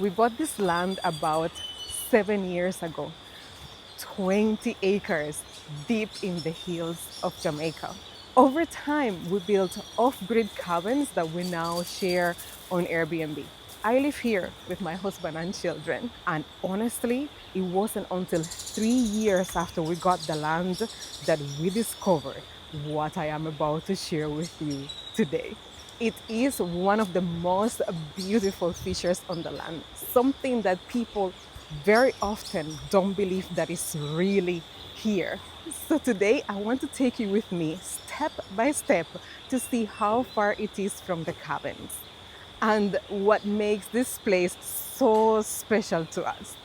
We bought this land about 7 years ago, 20 acres deep in the hills of Jamaica. Over time, we built off-grid cabins that we now share on Airbnb. I live here with my husband and children, and honestly, it wasn't until 3 years after we got the land that we discovered what I am about to share with you today. It is one of the most beautiful features on the land, something that people very often don't believe that is really here. So today I want to take you with me step by step to see how far it is from the cabins and what makes this place so special to us.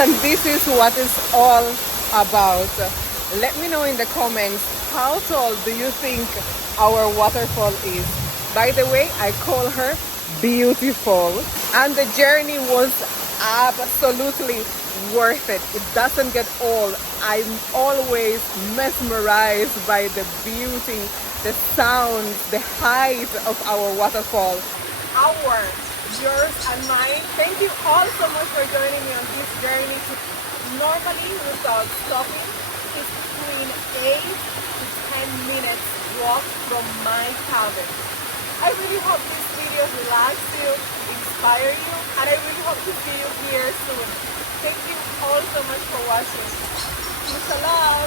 And this is what it's all about. Let me know in the comments, how tall do you think our waterfall is? By the way, I call her beautiful. And the journey was absolutely worth it. It doesn't get old. I'm always mesmerized by the beauty, the sound, the height of our waterfall. Yours and mine. Thank you all so much for joining me on this journey. Normally, without stopping, it's between 8 to 10 minutes walk from my cabin. I really hope this video relaxed you, inspired you, and I really hope to see you here soon. Thank you all so much for watching. Mucha love.